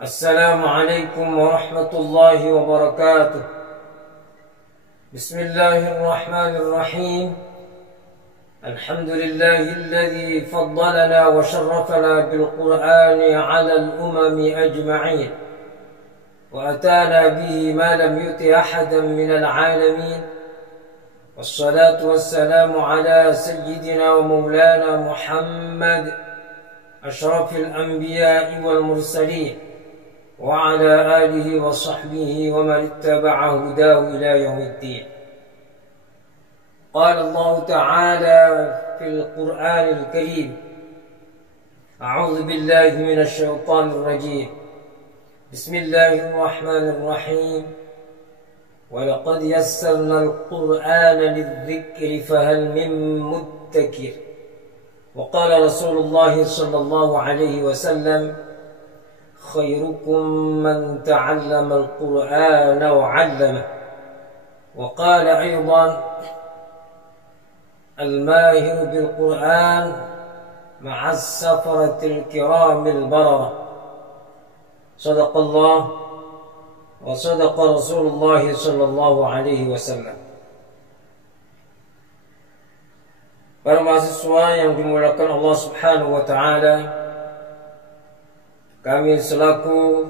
السلام عليكم ورحمة الله وبركاته. بسم الله الرحمن الرحيم. الحمد لله الذي فضلنا وشرفنا بالقرآن على الأمم أجمعين، وأتانا به ما لم يؤت أحدا من العالمين، والصلاة والسلام على سيدنا ومولانا محمد أشرف الأنبياء والمرسلين، وعلى آله وصحبه ومن اتبع هداه إلى يوم الدين. قال الله تعالى في القرآن الكريم: أعوذ بالله من الشيطان الرجيم. بسم الله الرحمن الرحيم. ولقد يسرنا القرآن للذكر فهل من مدكر. وقال رسول الله صلى الله عليه وسلم: خيركم من تعلم القرآن وعلمه. وقال أيضا: الماهر بالقرآن مع السفرة الكرام البررة. صدق الله وصدق رسول الله صلى الله عليه وسلم. Para mahasiswa yang dimuliakan Allah Subhanahu wa taala, kami selaku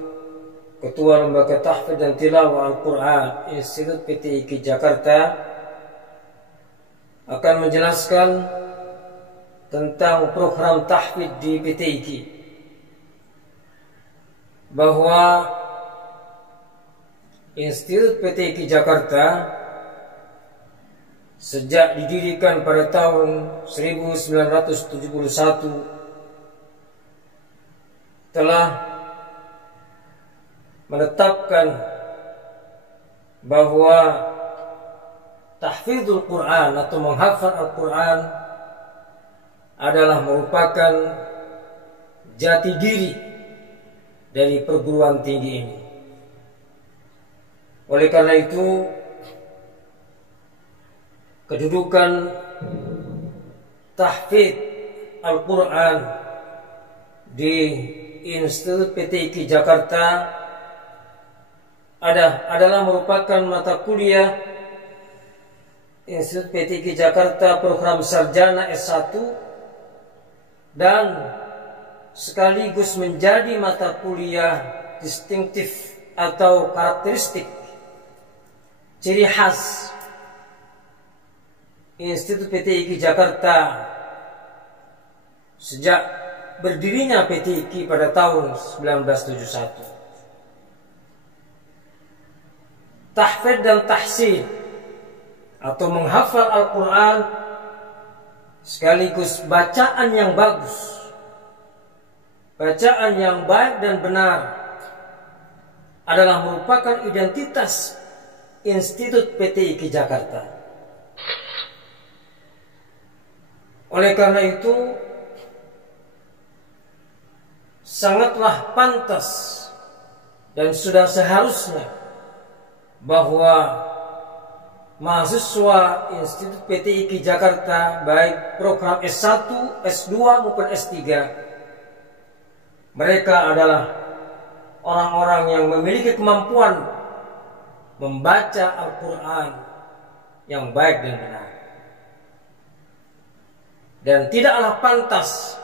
Ketua Lembaga Tahfidz dan Tilawah Al-Quran Institut PTIQ Jakarta akan menjelaskan tentang program tahfidz di PTIQ, bahwa Institut PTIQ Jakarta sejak didirikan pada tahun 1971 telah menetapkan bahwa tahfidzul Quran atau menghafal Al-Quran adalah merupakan jati diri dari perguruan tinggi ini. Oleh karena itu, kedudukan tahfidz Al-Quran di Institut PTIQ Jakarta adalah merupakan mata kuliah Institut PTIQ Jakarta program sarjana S1 dan sekaligus menjadi mata kuliah distintif atau karakteristik ciri khas Institut PTIQ Jakarta sejak berdirinya PTIQ pada tahun 1971. Tahfidz dan tahsin atau menghafal Al-Quran sekaligus bacaan yang bagus, bacaan yang baik dan benar adalah merupakan identitas Institut PTIQ Jakarta. Oleh karena itu, sangatlah pantas dan sudah seharusnya bahwa mahasiswa Institut PTIQ Jakarta, baik program S1, S2 maupun S3, mereka adalah orang-orang yang memiliki kemampuan membaca Al-Quran yang baik dan benar. Dan tidaklah pantas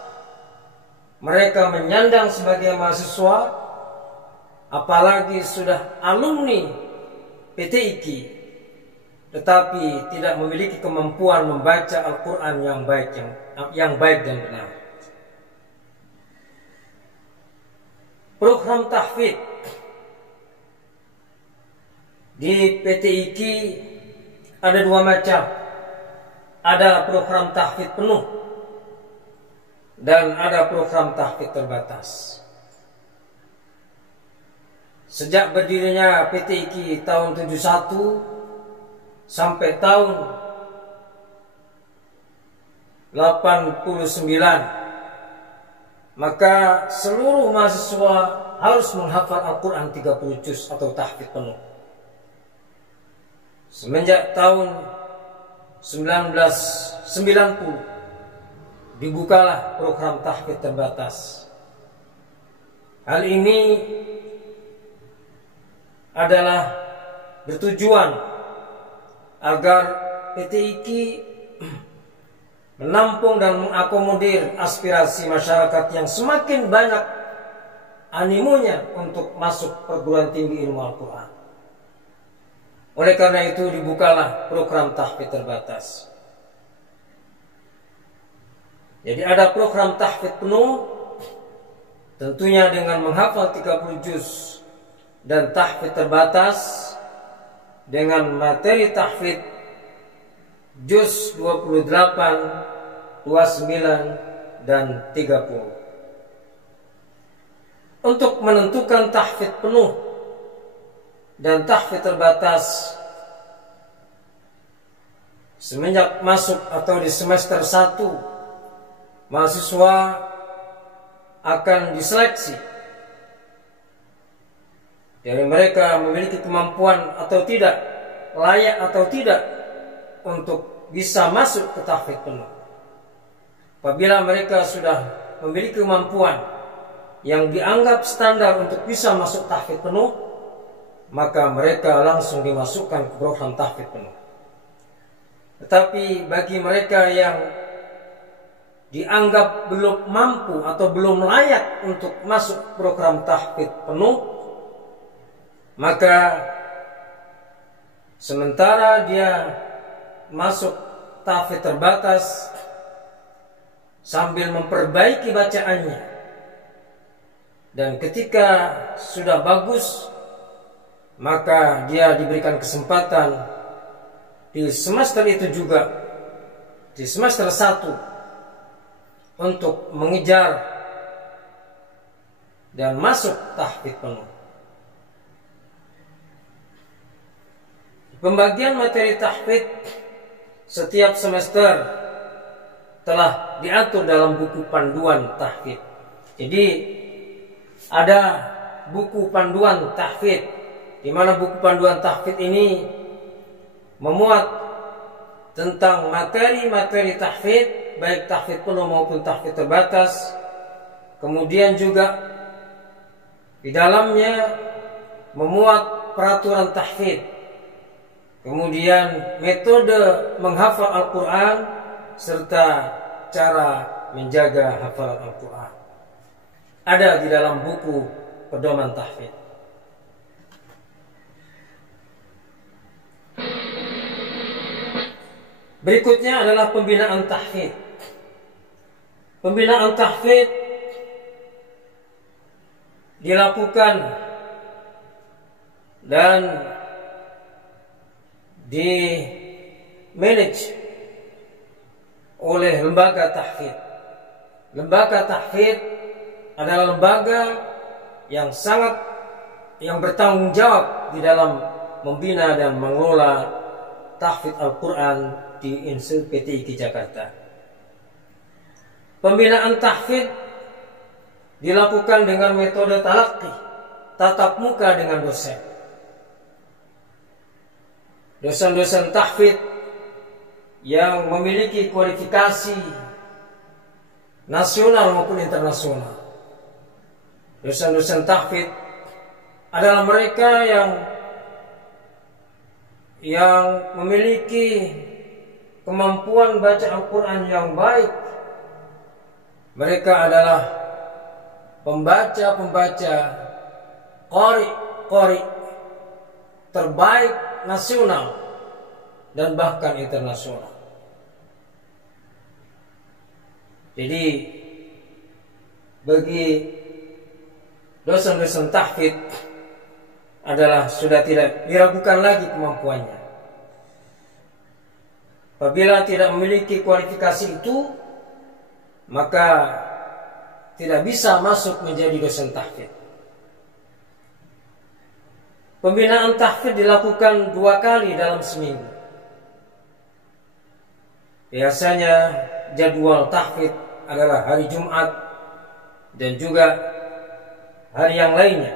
mereka menyandang sebagai mahasiswa, apalagi sudah alumni PTIQ, tetapi tidak memiliki kemampuan membaca Al-Quran yang baik dan benar. Program tahfidz di PTIQ ada dua macam. Ada program tahfidz penuh dan ada program tahfidz terbatas. Sejak berdirinya PTIQ tahun 71 sampai tahun 89, maka seluruh mahasiswa harus menghafal Al-Quran 30 juz atau tahfidz penuh. Semenjak tahun 1990 dibukalah program tahfidz terbatas. Hal ini adalah bertujuan agar PT IKI menampung dan mengakomodir aspirasi masyarakat yang semakin banyak animonya untuk masuk perguruan tinggi ilmu Al-Quran. Oleh karena itu dibukalah program tahfidz terbatas. Jadi ada program tahfidz penuh, tentunya dengan menghafal 30 juz, dan tahfidz terbatas dengan materi tahfidz juz 28, 29, dan 30. Untuk menentukan tahfidz penuh dan tahfidz terbatas semenjak masuk atau di semester 1, mahasiswa akan diseleksi dari mereka memiliki kemampuan atau tidak, layak atau tidak untuk bisa masuk ke tahfidz penuh. Apabila mereka sudah memiliki kemampuan yang dianggap standar untuk bisa masuk tahfidz penuh, maka mereka langsung dimasukkan ke program tahfidz penuh. Tetapi bagi mereka yang dianggap belum mampu atau belum layak untuk masuk program tahfidz penuh, maka sementara dia masuk tahfidz terbatas sambil memperbaiki bacaannya, dan ketika sudah bagus, maka dia diberikan kesempatan di semester itu juga, di semester 1, untuk mengejar dan masuk tahfidz penuh. Pembagian materi tahfidz setiap semester telah diatur dalam buku panduan tahfidz. Jadi ada buku panduan tahfidz, di mana buku panduan tahfidz ini memuat tentang materi-materi tahfidz, baik tahfidz penuh maupun tahfidz terbatas. Kemudian juga di dalamnya memuat peraturan tahfidz, kemudian metode menghafal Al-Quran, serta cara menjaga hafalan Al-Quran. Ada di dalam buku pedoman tahfidz. Berikutnya adalah pembinaan tahfidz. Pembinaan tahfidz dilakukan dan di-manage oleh lembaga tahfidz. Lembaga tahfidz adalah lembaga yang bertanggung jawab di dalam membina dan mengelola tahfidz Al-Quran di Institut PT IKI Jakarta. Pembinaan tahfidz dilakukan dengan metode talaqi, tatap muka dengan dosen. Dosen-dosen tahfidz yang memiliki kualifikasi nasional maupun internasional. Dosen-dosen tahfidz adalah mereka yang memiliki kemampuan baca Al-Quran yang baik. Mereka adalah pembaca-pembaca, qari terbaik nasional dan bahkan internasional. Jadi bagi dosen-dosen tahfidz adalah sudah tidak diragukan lagi kemampuannya. Apabila tidak memiliki kualifikasi itu, maka tidak bisa masuk menjadi dosen tahfidz. Pembinaan tahfidz dilakukan 2 kali dalam seminggu. Biasanya jadwal tahfidz adalah hari Jumat dan juga hari yang lainnya.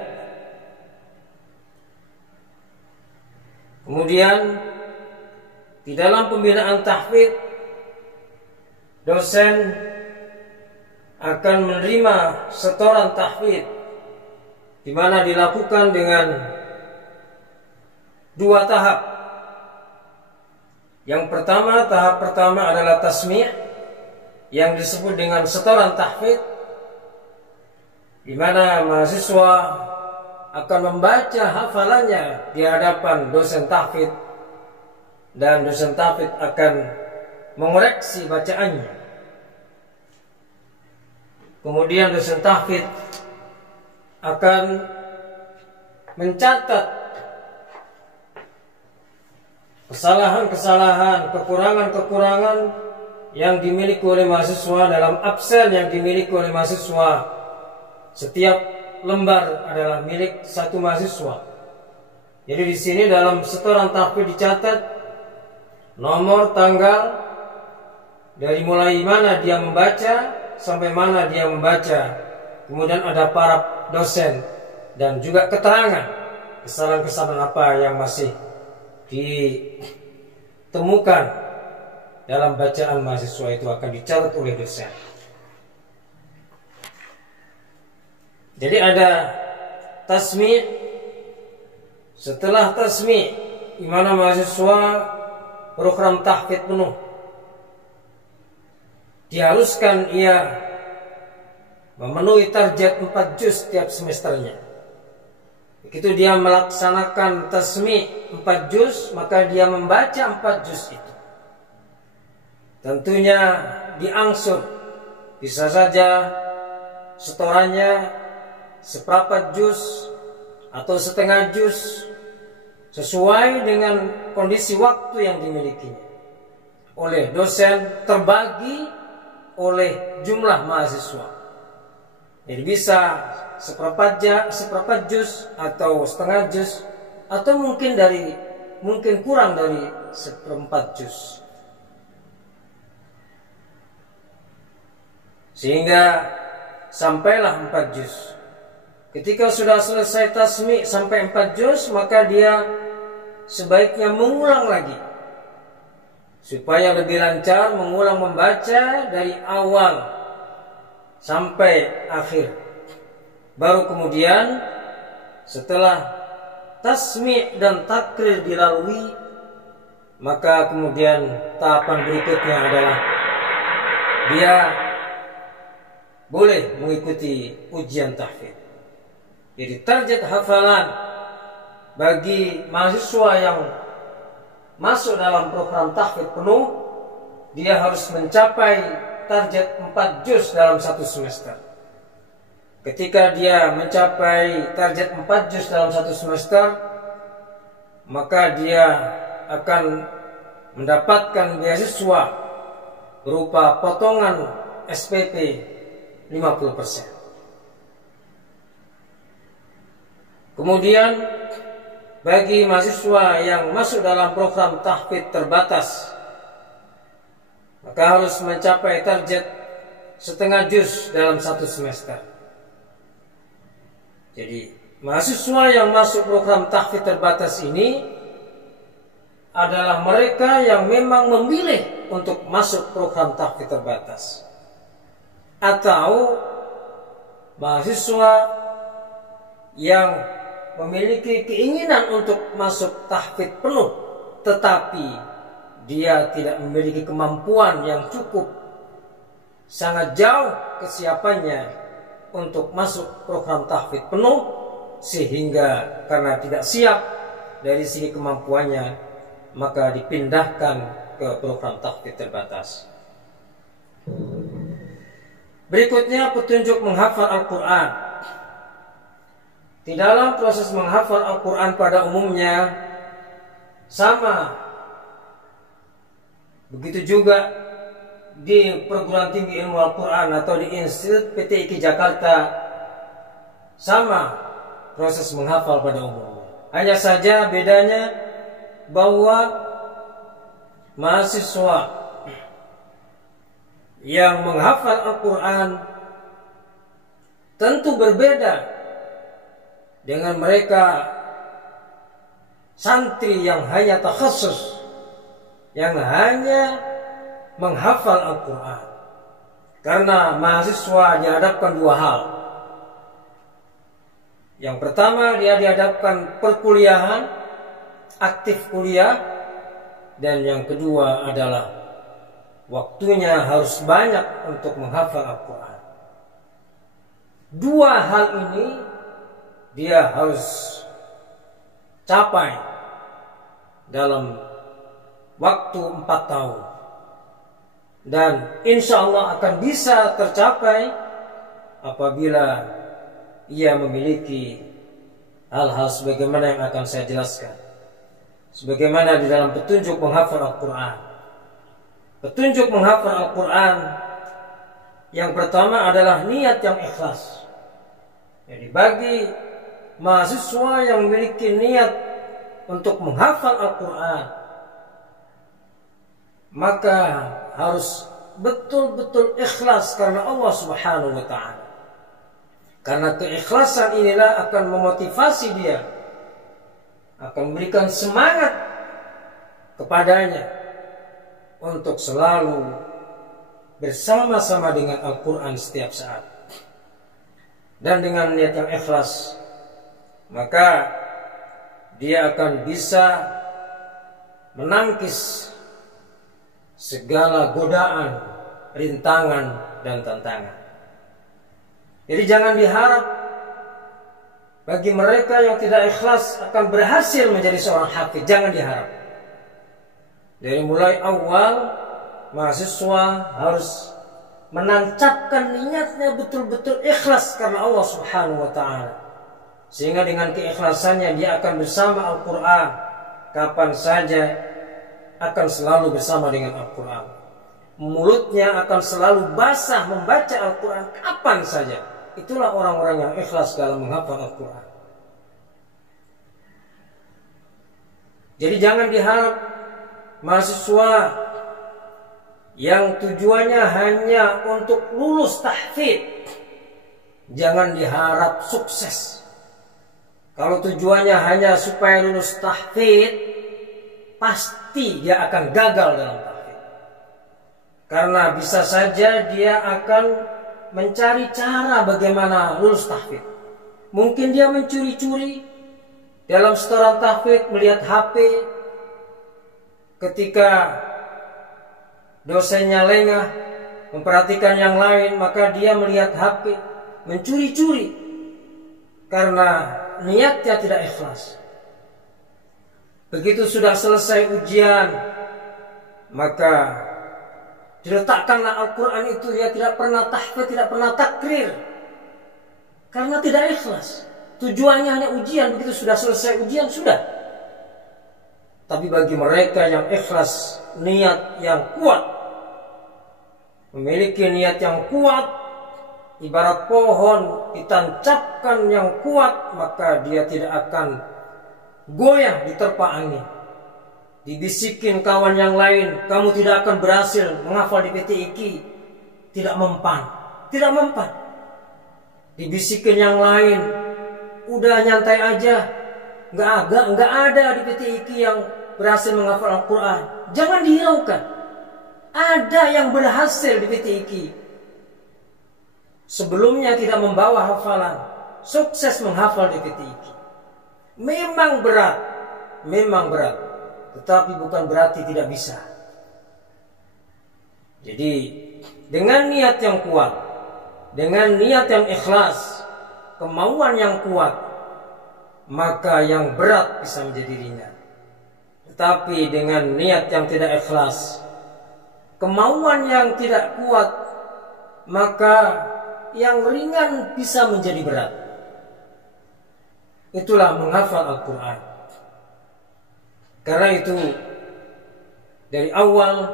Kemudian di dalam pembinaan tahfidz, dosen akan menerima setoran tahfidz di mana dilakukan dengan dua tahap. Yang pertama, tahap pertama adalah tasmi' yang disebut dengan setoran tahfidz, di mana mahasiswa akan membaca hafalannya di hadapan dosen tahfidz, dan dosen tahfidz akan mengoreksi bacaannya. Kemudian dosen tahfidz akan mencatat kesalahan-kesalahan, kekurangan-kekurangan yang dimiliki oleh mahasiswa dalam absen yang dimiliki oleh mahasiswa. Setiap lembar adalah milik satu mahasiswa. Jadi di sini dalam setoran tahfidz dicatat nomor, tanggal, dari mulai mana dia membaca sampai mana dia membaca. Kemudian ada para dosen dan juga keterangan kesalahan-kesalahan apa yang masih ditemukan dalam bacaan mahasiswa, itu akan dicatat oleh dosen. Jadi ada tasmi'. Setelah tasmi', di mana mahasiswa program tahfidz penuh, diharuskan ia memenuhi target 4 juz setiap semesternya. Begitu dia melaksanakan tasmi' 4 juz, maka dia membaca 4 juz itu. Tentunya diangsur, bisa saja setorannya seperempat juz atau setengah juz, sesuai dengan kondisi waktu yang dimilikinya oleh dosen, terbagi oleh jumlah mahasiswa. Jadi bisa seperempat juz atau setengah juz, atau mungkin kurang dari seperempat juz. Sehingga sampailah 4 juz. Ketika sudah selesai tasmi' sampai 4 juz, maka dia sebaiknya mengulang lagi, supaya lebih lancar mengulang membaca dari awal sampai akhir. Baru kemudian setelah tasmi' dan takrir dilalui, maka kemudian tahapan berikutnya adalah dia boleh mengikuti ujian tahfidz. Jadi target hafalan bagi mahasiswa yang masuk dalam program tahfidz penuh, dia harus mencapai target 4 juz dalam 1 semester. Ketika dia mencapai target 4 juz dalam 1 semester, maka dia akan mendapatkan beasiswa berupa potongan SPP 50%. Kemudian bagi mahasiswa yang masuk dalam program tahfidz terbatas, maka harus mencapai target setengah juz dalam 1 semester. Jadi mahasiswa yang masuk program tahfidz terbatas ini adalah mereka yang memang memilih untuk masuk program tahfidz terbatas, atau mahasiswa yang memiliki keinginan untuk masuk tahfidz penuh, tetapi dia tidak memiliki kemampuan yang cukup, sangat jauh kesiapannya untuk masuk program tahfidz penuh, sehingga karena tidak siap dari segi kemampuannya, maka dipindahkan ke program tahfidz terbatas. Berikutnya petunjuk menghafal Al-Quran. Di dalam proses menghafal Al-Quran pada umumnya sama. Begitu juga di perguruan tinggi ilmu Al-Quran atau di Institut PTIQ Jakarta, sama proses menghafal pada umumnya. Hanya saja bedanya bahwa mahasiswa yang menghafal Al-Quran tentu berbeda dengan mereka santri yang hanya takhassus, yang hanya menghafal Al-Quran. Karena mahasiswa dihadapkan dua hal. Yang pertama, dia dihadapkan perkuliahan, aktif kuliah, dan yang kedua adalah waktunya harus banyak untuk menghafal Al-Quran. Dua hal ini dia harus capai dalam waktu 4 tahun. Dan insya Allah akan bisa tercapai apabila ia memiliki hal-hal sebagaimana yang akan saya jelaskan. Sebagaimana di dalam petunjuk menghafal Al-Quran. Petunjuk menghafal Al-Quran yang pertama adalah niat yang ikhlas. Jadi bagi mahasiswa yang memiliki niat untuk menghafal Al-Quran, maka harus betul-betul ikhlas karena Allah Subhanahu wa ta'ala. Karena keikhlasan inilah akan memotivasi dia, akan memberikan semangat kepadanya untuk selalu bersama-sama dengan Al-Quran setiap saat. Dan dengan niat yang ikhlas, maka dia akan bisa menangkis segala godaan, rintangan, dan tantangan. Jadi jangan diharap bagi mereka yang tidak ikhlas akan berhasil menjadi seorang hafiz. Jangan diharap. Dari mulai awal, mahasiswa harus menancapkan niatnya betul-betul ikhlas karena Allah Subhanahu wa ta'ala. Sehingga dengan keikhlasannya dia akan bersama Al-Quran kapan saja, akan selalu bersama dengan Al-Quran. Mulutnya akan selalu basah membaca Al-Quran kapan saja. Itulah orang-orang yang ikhlas dalam menghafal Al-Quran. Jadi jangan diharap mahasiswa yang tujuannya hanya untuk lulus tahfidz, jangan diharap sukses. Kalau tujuannya hanya supaya lulus tahfidz, pasti dia akan gagal dalam tahfidz. Karena bisa saja dia akan mencari cara bagaimana lulus tahfidz. Mungkin dia mencuri-curi dalam setoran tahfidz, melihat HP. Ketika dosennya lengah memperhatikan yang lain, maka dia melihat HP, mencuri-curi karena niatnya tidak ikhlas. Begitu sudah selesai ujian, maka diletakkanlah Al-Quran itu. Dia tidak pernah tahfidz, tidak pernah takrir, karena tidak ikhlas. Tujuannya hanya ujian. Begitu sudah selesai ujian, sudah. Tapi bagi mereka yang ikhlas, niat yang kuat, memiliki niat yang kuat, ibarat pohon ditancapkan yang kuat, maka dia tidak akan goyah diterpa angin. Dibisikin kawan yang lain, kamu tidak akan berhasil menghafal di PTIQ, tidak mempan, tidak mempan. Dibisikin yang lain, udah nyantai aja, nggak ada di PTIQ yang berhasil menghafal Al-Quran. Jangan dihiraukan, ada yang berhasil di PTIQ. Sebelumnya tidak membawa hafalan, sukses menghafal di PTIQ. Memang berat, tetapi bukan berarti tidak bisa. Jadi dengan niat yang kuat, dengan niat yang ikhlas, kemauan yang kuat, maka yang berat bisa menjadi ringan. Tetapi dengan niat yang tidak ikhlas, kemauan yang tidak kuat, maka yang ringan bisa menjadi berat. Itulah menghafal Al-Quran. Karena itu dari awal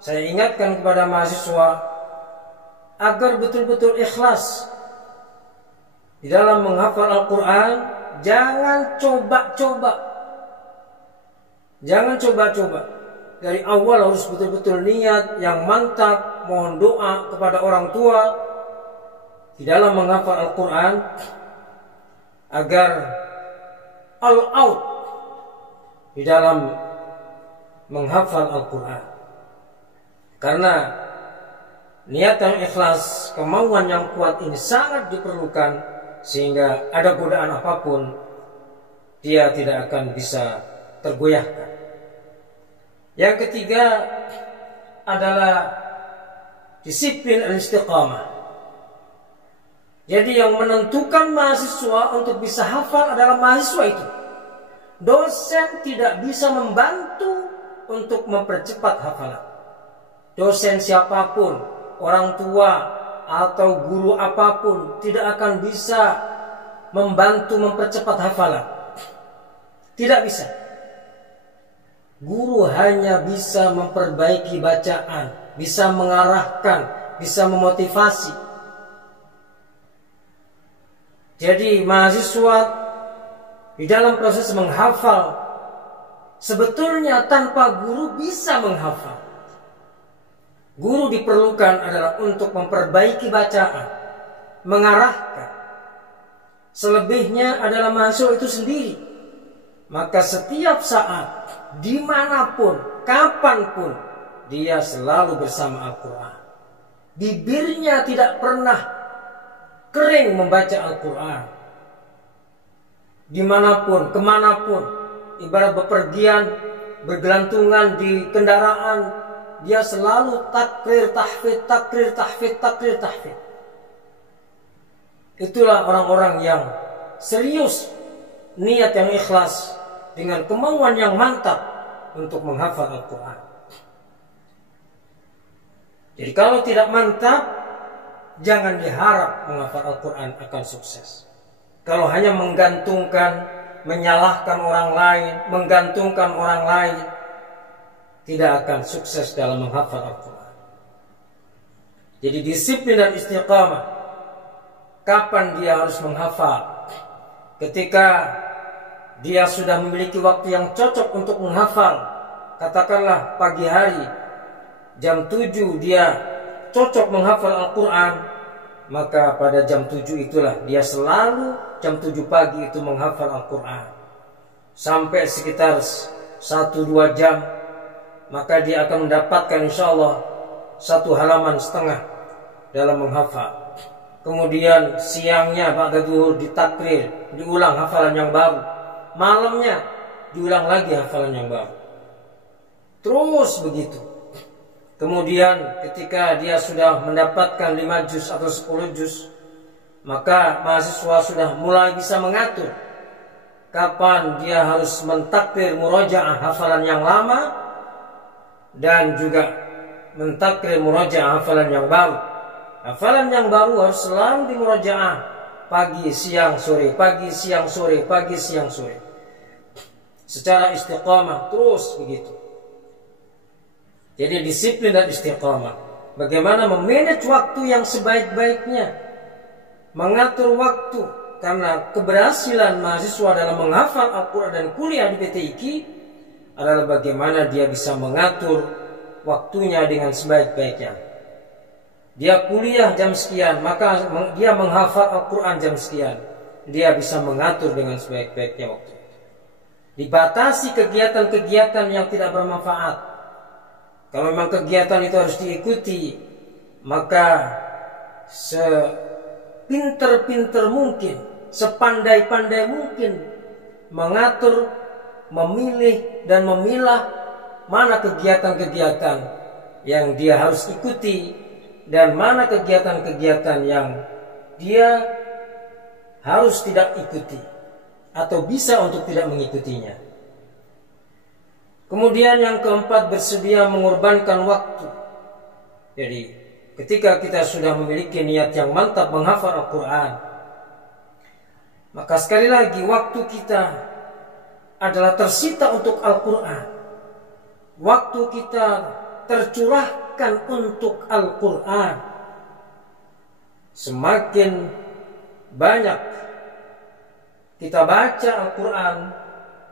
saya ingatkan kepada mahasiswa agar betul-betul ikhlas di dalam menghafal Al-Quran. Jangan coba-coba. Dari awal harus betul-betul niat yang mantap, mohon doa kepada orang tua di dalam menghafal Al-Quran agar all out di dalam menghafal Al-Quran. Karena niat yang ikhlas, kemauan yang kuat ini sangat diperlukan sehingga ada godaan apapun dia tidak akan bisa tergoyahkan. Yang ketiga adalah disiplin al-istiqamah. Jadi yang menentukan mahasiswa untuk bisa hafal adalah mahasiswa itu. Dosen tidak bisa membantu untuk mempercepat hafalan. Dosen siapapun, orang tua atau guru apapun tidak akan bisa membantu mempercepat hafalan. Tidak bisa. Guru hanya bisa memperbaiki bacaan, bisa mengarahkan, bisa memotivasi. Jadi mahasiswa di dalam proses menghafal sebetulnya tanpa guru bisa menghafal. Guru diperlukan adalah untuk memperbaiki bacaan, mengarahkan. Selebihnya adalah mahasiswa itu sendiri. Maka setiap saat, dimanapun, kapanpun, dia selalu bersama Al-Quran. Bibirnya tidak pernah kering membaca Al-Quran. Dimanapun, kemanapun, ibarat bepergian, bergelantungan di kendaraan, dia selalu takrir, tahfidz, takrir, tahfidz, takrir, tahfidz. Itulah orang-orang yang serius, niat yang ikhlas, dengan kemauan yang mantap untuk menghafal Al-Quran. Jadi kalau tidak mantap, jangan diharap menghafal Al-Quran akan sukses. Kalau hanya menggantungkan, menyalahkan orang lain, menggantungkan orang lain, tidak akan sukses dalam menghafal Al-Quran. Jadi disiplin dan istiqamah. Kapan dia harus menghafal? Ketika dia sudah memiliki waktu yang cocok untuk menghafal. Katakanlah pagi hari, jam 7 dia cocok menghafal Al-Quran, maka pada jam 7 itulah dia selalu jam 7 pagi itu menghafal Al-Quran sampai sekitar 1-2 jam, maka dia akan mendapatkan insya Allah 1,5 halaman dalam menghafal. Kemudian siangnya ba'da zuhur ditakrir, diulang hafalan yang baru. Malamnya diulang lagi hafalan yang baru. Terus begitu. Kemudian ketika dia sudah mendapatkan 5 juz atau 10 juz, maka mahasiswa sudah mulai bisa mengatur kapan dia harus mentakrir murojaah hafalan yang lama dan juga mentakrir murojaah hafalan yang baru. Hafalan yang baru harus selalu dimurojaah pagi, siang, sore, pagi, siang, sore, pagi, siang, sore. Secara istiqamah terus begitu. Jadi disiplin dan istiqamah. Bagaimana memanage waktu yang sebaik-baiknya, mengatur waktu, karena keberhasilan mahasiswa dalam menghafal Al-Quran dan kuliah di PTIQ adalah bagaimana dia bisa mengatur waktunya dengan sebaik-baiknya. Dia kuliah jam sekian, maka dia menghafal Al-Quran jam sekian. Dia bisa mengatur dengan sebaik-baiknya waktu. Dibatasi kegiatan-kegiatan yang tidak bermanfaat. Kalau memang kegiatan itu harus diikuti, maka sepinter-pinter mungkin, sepandai-pandai mungkin mengatur, memilih dan memilah mana kegiatan-kegiatan yang dia harus ikuti dan mana kegiatan-kegiatan yang dia harus tidak ikuti atau bisa untuk tidak mengikutinya. Kemudian yang keempat, bersedia mengorbankan waktu. Jadi ketika kita sudah memiliki niat yang mantap menghafal Al-Quran, maka sekali lagi waktu kita adalah tersita untuk Al-Quran. Waktu kita tercurahkan untuk Al-Quran. Semakin banyak kita baca Al-Quran,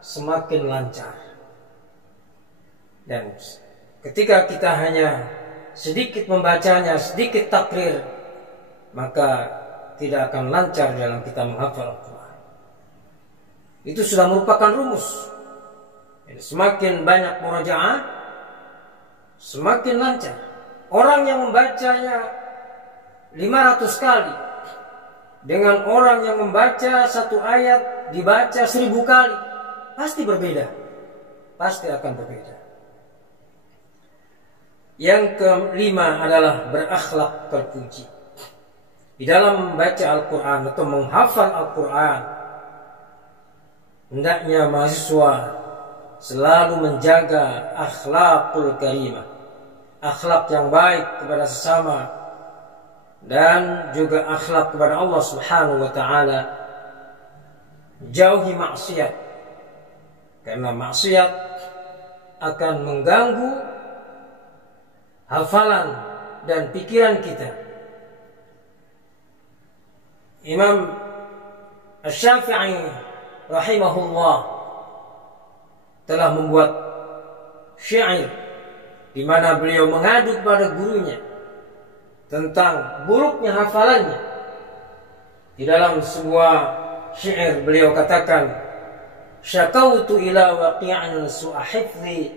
semakin lancar. Dan ketika kita hanya sedikit membacanya, sedikit takrir, maka tidak akan lancar dalam kita menghafal Al-Quran. Itu sudah merupakan rumus. Jadi, semakin banyak murojaah, semakin lancar. Orang yang membacanya 500 kali dengan orang yang membaca satu ayat dibaca 1000 kali, pasti berbeda. Pasti akan berbeda. Yang kelima adalah berakhlak terpuji. Di dalam membaca Al-Quran atau menghafal Al-Quran, hendaknya mahasiswa selalu menjaga akhlakul karimah, akhlak yang baik kepada sesama, dan juga akhlak kepada Allah Subhanahu wa ta'ala. Jauhi maksiat, karena maksiat akan mengganggu hafalan dan pikiran kita. Imam Asy-Syafi'i rahimahullah telah membuat syair di mana beliau mengadu kepada gurunya tentang buruknya hafalannya. Di dalam sebuah syair beliau katakan, "Syakautu ila waqi'an su'a hifdhi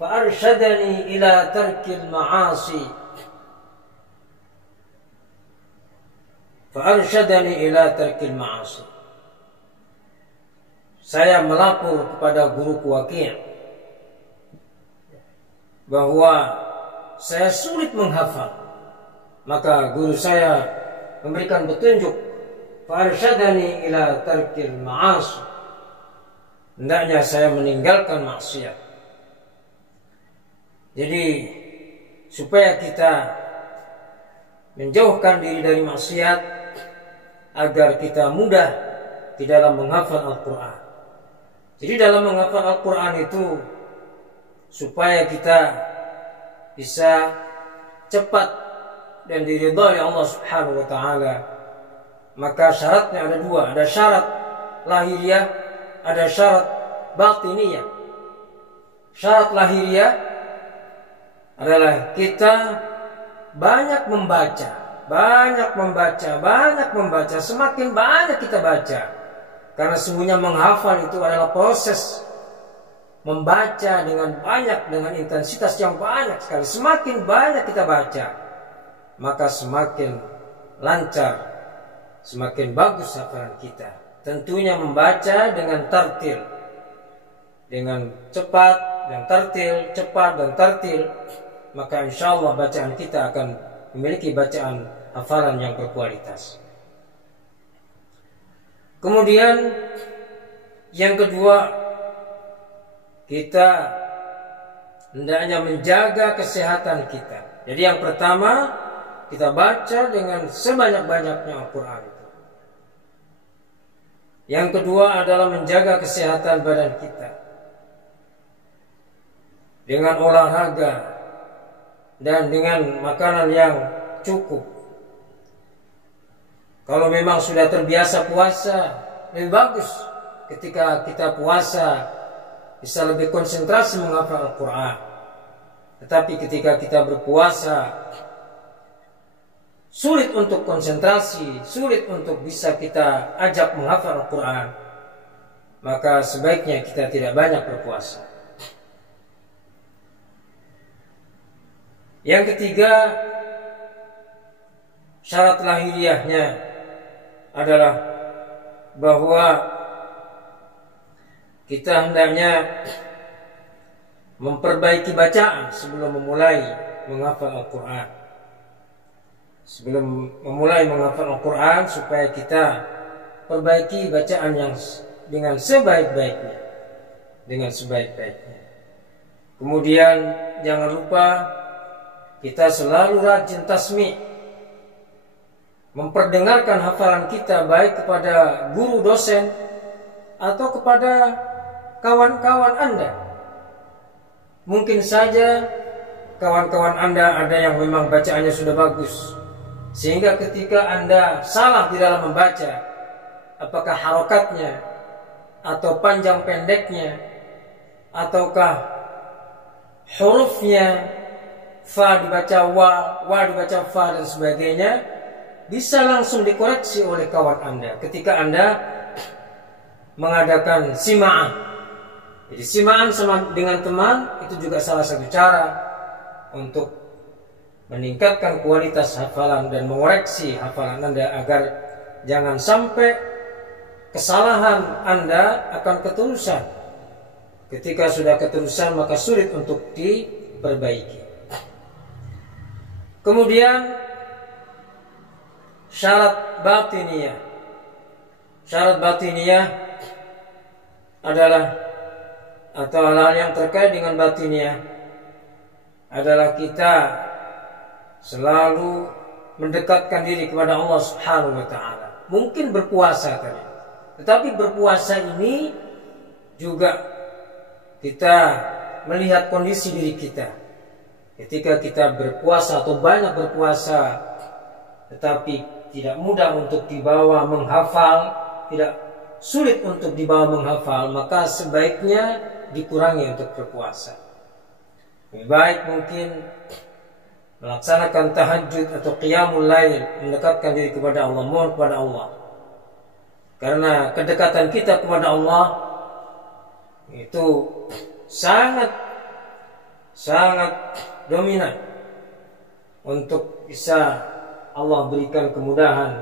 fa arsyadani ila tarkil ma'asi." Fa'arsyadani ila tarkil ma'asi. Saya melapor kepada guruku Waqi' bahwa saya sulit menghafal. Maka guru saya memberikan petunjuk, fa'arsyadani ila tarkil ma'asi. Hendaknya saya meninggalkan maksiat. Jadi supaya kita menjauhkan diri dari maksiat, agar kita mudah di dalam menghafal Al-Quran. Jadi dalam menghafal Al-Quran itu supaya kita bisa cepat dan diridhai Allah Subhanahu wa ta'ala, maka syaratnya ada dua. Ada syarat lahiriah, ada syarat batiniyah. Syarat lahiriah adalah kita banyak membaca. Semakin banyak kita baca. Karena sesungguhnya menghafal itu adalah proses membaca dengan banyak, dengan intensitas yang banyak sekali. Semakin banyak kita baca, maka semakin lancar, semakin bagus hafalan kita. Tentunya membaca dengan tartil, dengan cepat dan tartil, cepat dan tartil, maka insya Allah bacaan kita akan memiliki bacaan hafalan yang berkualitas. Kemudian yang kedua, kita hendaknya menjaga kesehatan kita. Jadi yang pertama, kita baca dengan sebanyak-banyaknya Al-Quran. Yang kedua adalah menjaga kesehatan badan kita dengan olahraga dan dengan makanan yang cukup. Kalau memang sudah terbiasa puasa, lebih bagus ketika kita puasa bisa lebih konsentrasi menghafal Al-Quran. Tetapi ketika kita berpuasa, sulit untuk konsentrasi, sulit untuk bisa kita ajak menghafal Al-Quran, maka sebaiknya kita tidak banyak berpuasa. Yang ketiga, syarat lahiriahnya adalah bahwa kita hendaknya memperbaiki bacaan sebelum memulai menghafal Al-Quran. Sebelum memulai menghafal Al-Quran, supaya kita perbaiki bacaan yang dengan sebaik-baiknya. Kemudian jangan lupa kita selalu rajin tasmi', memperdengarkan hafalan kita baik kepada guru dosen atau kepada kawan-kawan Anda. Mungkin saja kawan-kawan Anda ada yang memang bacaannya sudah bagus, sehingga ketika Anda salah di dalam membaca, apakah harokatnya atau panjang pendeknya ataukah hurufnya, fa dibaca wa dibaca fa dan sebagainya, bisa langsung dikoreksi oleh kawan Anda ketika Anda mengadakan sima'ah. Jadi sima'an sama dengan teman itu juga salah satu cara untuk meningkatkan kualitas hafalan dan mengoreksi hafalan Anda agar jangan sampai kesalahan Anda akan keterusan. Ketika sudah keterusan maka sulit untuk diperbaiki. Kemudian syarat batiniyah. Syarat batiniyah adalah atau hal-hal yang terkait dengan batiniyah adalah kita selalu mendekatkan diri kepada Allah Subhanahu wa taala. Mungkin berpuasa tadi. Tetapi berpuasa ini juga kita melihat kondisi diri kita. Ketika kita berpuasa atau banyak berpuasa tetapi tidak mudah untuk dibawa menghafal, tidak sulit untuk dibawa menghafal, maka sebaiknya dikurangi untuk berpuasa. Lebih baik mungkin melaksanakan tahajud atau qiyamul lail, mendekatkan diri kepada Allah, mohon kepada Allah. Karena kedekatan kita kepada Allah itu sangat dominan untuk bisa Allah berikan kemudahan.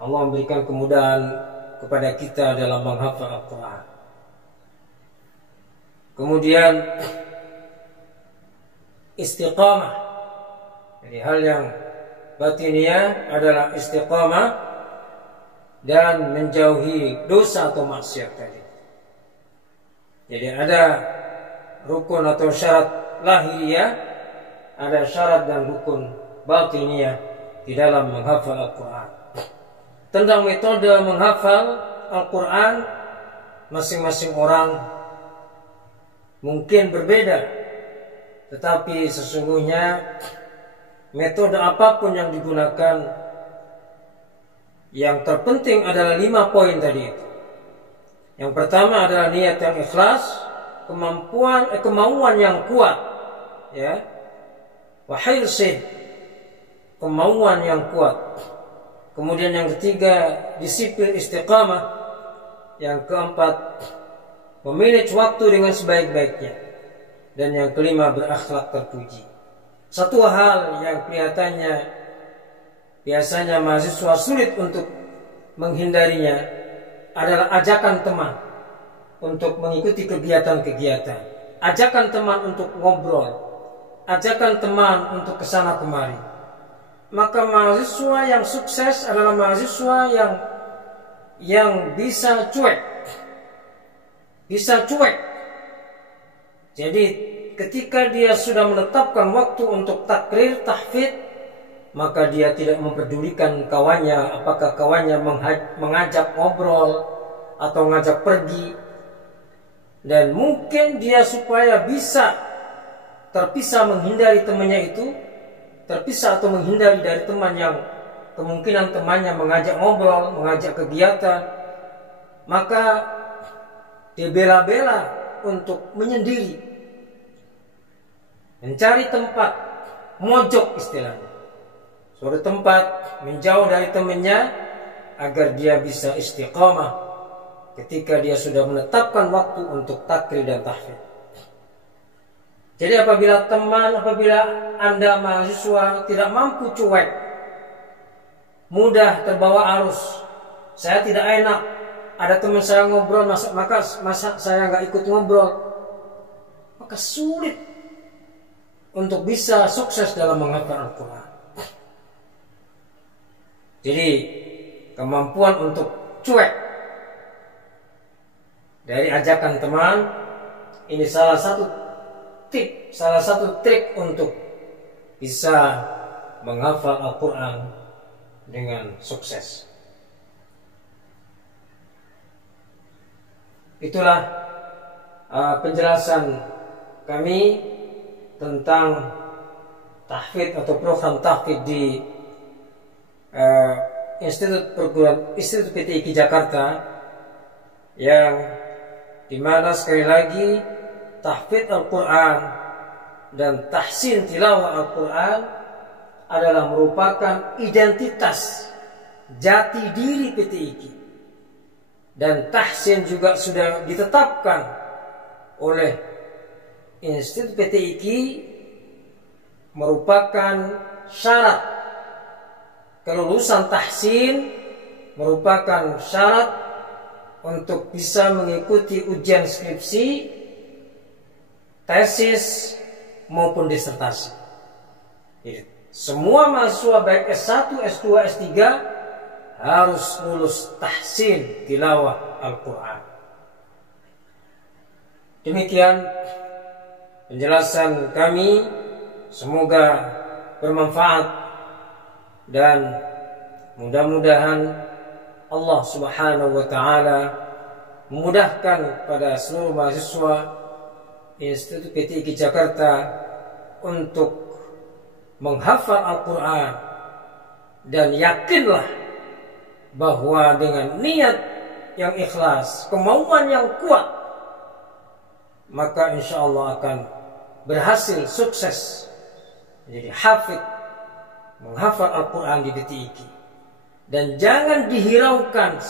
Allah memberikan kemudahan kepada kita dalam menghafal Al-Quran. Kemudian istiqamah. Jadi hal yang batiniyah adalah istiqamah dan menjauhi dosa atau maksiat tadi. Jadi ada rukun atau syarat lahiriah, ada syarat dan rukun batiniyah di dalam menghafal Al-Quran. Tentang metode menghafal Al-Quran, masing-masing orang mungkin berbeda, tetapi sesungguhnya metode apapun yang digunakan, yang terpenting adalah 5 poin tadi itu. Yang pertama adalah niat yang ikhlas, kemauan yang kuat, ya, wa hirsin, kemauan yang kuat. Kemudian yang ketiga disiplin istiqamah. Yang keempat memanage waktu dengan sebaik-baiknya. Dan yang kelima berakhlak terpuji. Satu hal yang kelihatannya biasanya mahasiswa sulit untuk menghindarinya adalah ajakan teman untuk mengikuti kegiatan-kegiatan, ajakan teman untuk ngobrol, ajakan teman untuk kesana kemari. Maka mahasiswa yang sukses adalah mahasiswa yang bisa cuek. Jadi ketika dia sudah menetapkan waktu untuk takrir, tahfidz, maka dia tidak mempedulikan kawannya, apakah kawannya mengajak ngobrol atau ngajak pergi. Dan mungkin dia supaya bisa terpisah menghindari temannya itu, terpisah atau menghindari dari teman yang kemungkinan temannya mengajak ngobrol, mengajak kegiatan, maka dia bela-bela untuk menyendiri, mencari tempat mojok istilahnya, suatu tempat menjauh dari temannya agar dia bisa istiqamah ketika dia sudah menetapkan waktu untuk takrir dan tahfidz. Jadi apabila Anda mahasiswa tidak mampu cuek, mudah terbawa arus, saya tidak enak, ada teman saya ngobrol, masa saya nggak ikut ngobrol, maka sulit untuk bisa sukses dalam menghafal Al-Quran. Jadi kemampuan untuk cuek dari ajakan teman ini salah satu trik untuk bisa menghafal Al-Quran dengan sukses. Itulah penjelasan kami tentang tahfidz atau program tahfidz di Institut PTIQ Jakarta, yang dimana sekali lagi tahfidz Al-Quran dan tahsin tilawah Al-Quran adalah merupakan identitas jati diri PTIQ. Dan tahsin juga sudah ditetapkan oleh Institut PTIQ merupakan syarat kelulusan tahsin merupakan syarat untuk bisa mengikuti ujian skripsi, tesis maupun disertasi. Jadi, semua mahasiswa baik S1, S2, S3 harus lulus tahsin tilawah Al-Quran. Demikian penjelasan kami, semoga bermanfaat dan mudah-mudahan Allah Subhanahu wa taala memudahkan pada seluruh mahasiswa Institut PTIQ Jakarta untuk menghafal Al-Quran, dan yakinlah bahwa dengan niat yang ikhlas, kemauan yang kuat, maka insya Allah akan berhasil sukses menjadi hafid menghafal Al-Quran di PTIQ. Dan jangan dihiraukan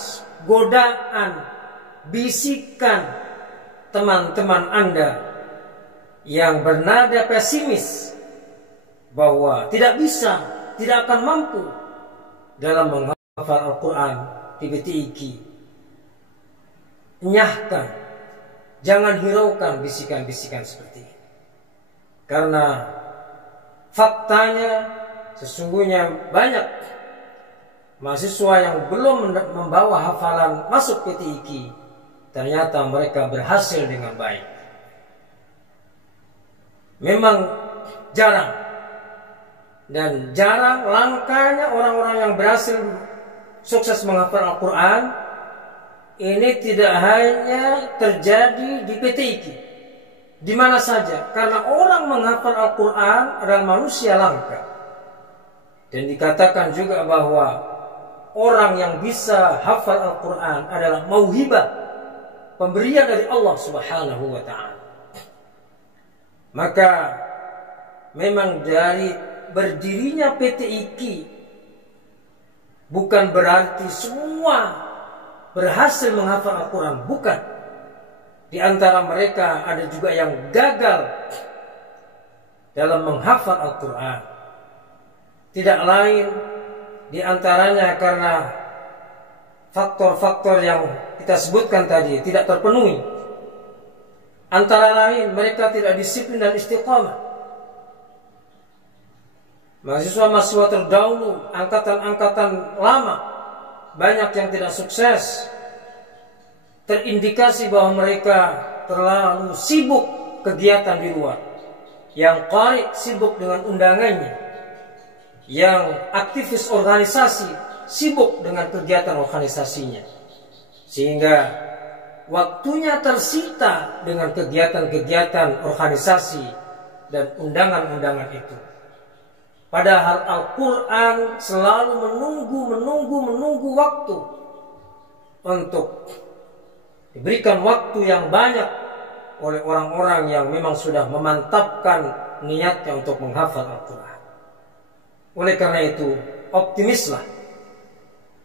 godaan, bisikan teman-teman Anda yang bernada pesimis bahwa tidak bisa, tidak akan mampu dalam menghafal Al-Quran di PTIQ. Enyahkan, jangan hiraukan bisikan-bisikan seperti ini. Karena faktanya sesungguhnya banyak mahasiswa yang belum membawa hafalan masuk PTIQ, ternyata mereka berhasil dengan baik. Memang jarang, dan jarang langkahnya orang-orang yang berhasil sukses menghafal Al-Quran. Ini tidak hanya terjadi di PTIQ, di mana saja, karena orang menghafal Al-Quran adalah manusia langka. Dan dikatakan juga bahwa orang yang bisa hafal Al-Quran adalah mauhibah, pemberian dari Allah Subhanahu wa ta'ala. Maka memang dari berdirinya PTIQ bukan berarti semua berhasil menghafal Al-Quran, bukan. Di antara mereka ada juga yang gagal dalam menghafal Al-Quran. Tidak lain di antaranya karena faktor-faktor yang kita sebutkan tadi tidak terpenuhi. Antara lain mereka tidak disiplin dan istiqamah. Mahasiswa-mahasiswa terdahulu, angkatan-angkatan lama, banyak yang tidak sukses. Terindikasi bahwa mereka terlalu sibuk kegiatan di luar. Yang qari sibuk dengan undangannya, yang aktivis organisasi sibuk dengan kegiatan organisasinya, sehingga waktunya tersita dengan kegiatan-kegiatan organisasi dan undangan-undangan itu. Padahal Al-Quran selalu menunggu waktu untuk diberikan waktu yang banyak oleh orang-orang yang memang sudah memantapkan niatnya untuk menghafal Al-Quran. Oleh karena itu, optimislah.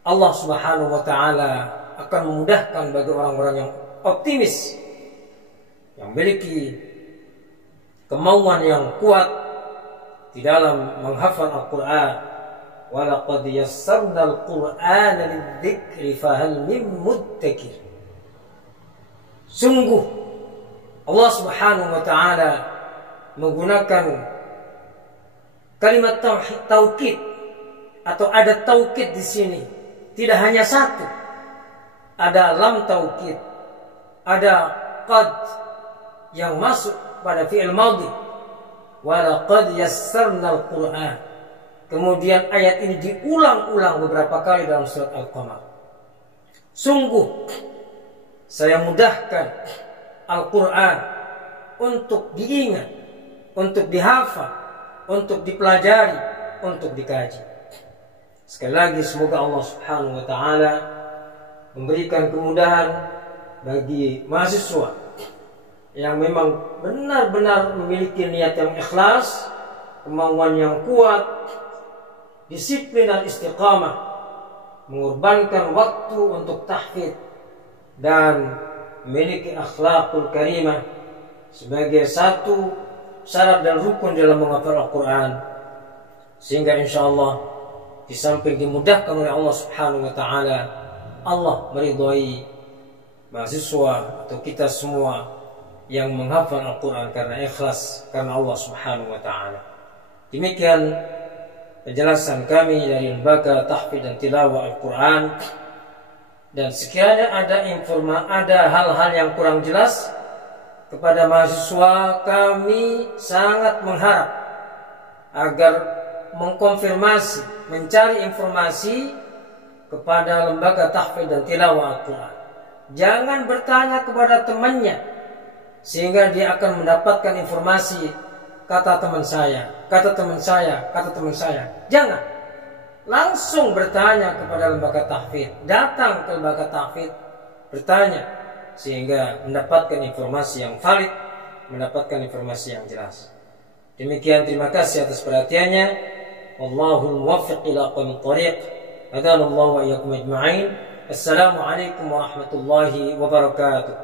Allah Subhanahu wa ta'ala akan memudahkan bagi orang-orang yang optimis, yang memiliki kemauan yang kuat di dalam menghafal Al-Quran. Wa laqad yassarna al-Qur'ana lidz-dzikri fahal min muddakir. Sungguh Allah Subhanahu wa ta'ala menggunakan kalimat taukid, atau ada taukid di sini. Tidak hanya satu. Ada lam taukid, ada qad yang masuk pada fi'il madhi. Wa laqad yassarna al-Qur'an. Kemudian ayat ini diulang-ulang beberapa kali dalam surat Al-Qamar. Sungguh saya mudahkan Al-Quran untuk diingat, untuk dihafal, untuk dipelajari, untuk dikaji. Sekali lagi, semoga Allah Subhanahu wa ta'ala memberikan kemudahan bagi mahasiswa yang memang benar-benar memiliki niat yang ikhlas, kemauan yang kuat, disiplin dan istiqamah, mengorbankan waktu untuk tahfidz dan memiliki akhlakul karimah sebagai satu syarat dan rukun dalam menghafal Al-Quran, sehingga insya Allah di samping dimudahkan oleh Allah Subhanahu wa taala, Allah meridhai mahasiswa atau kita semua yang menghafal Al-Quran karena ikhlas karena Allah Subhanahu wa taala. Demikian penjelasan kami dari Lembaga Tahfidz dan Tilawah Al-Quran. Dan sekiranya ada hal-hal yang kurang jelas kepada mahasiswa, kami sangat mengharap agar mengkonfirmasi, mencari informasi kepada Lembaga Tahfidz dan Tilawah Al-Quran. Jangan bertanya kepada temannya sehingga dia akan mendapatkan informasi kata teman saya. Jangan. Langsung bertanya kepada Lembaga Tahfidz. Datang ke Lembaga Tahfidz, bertanya sehingga mendapatkan informasi yang valid, mendapatkan informasi yang jelas. Demikian, terima kasih atas perhatiannya. Wallahul muwaffiq ila aqwamit thoriq. Hadanallahu wa iyyakum ajma'in. Assalamualaikum warahmatullahi wabarakatuh.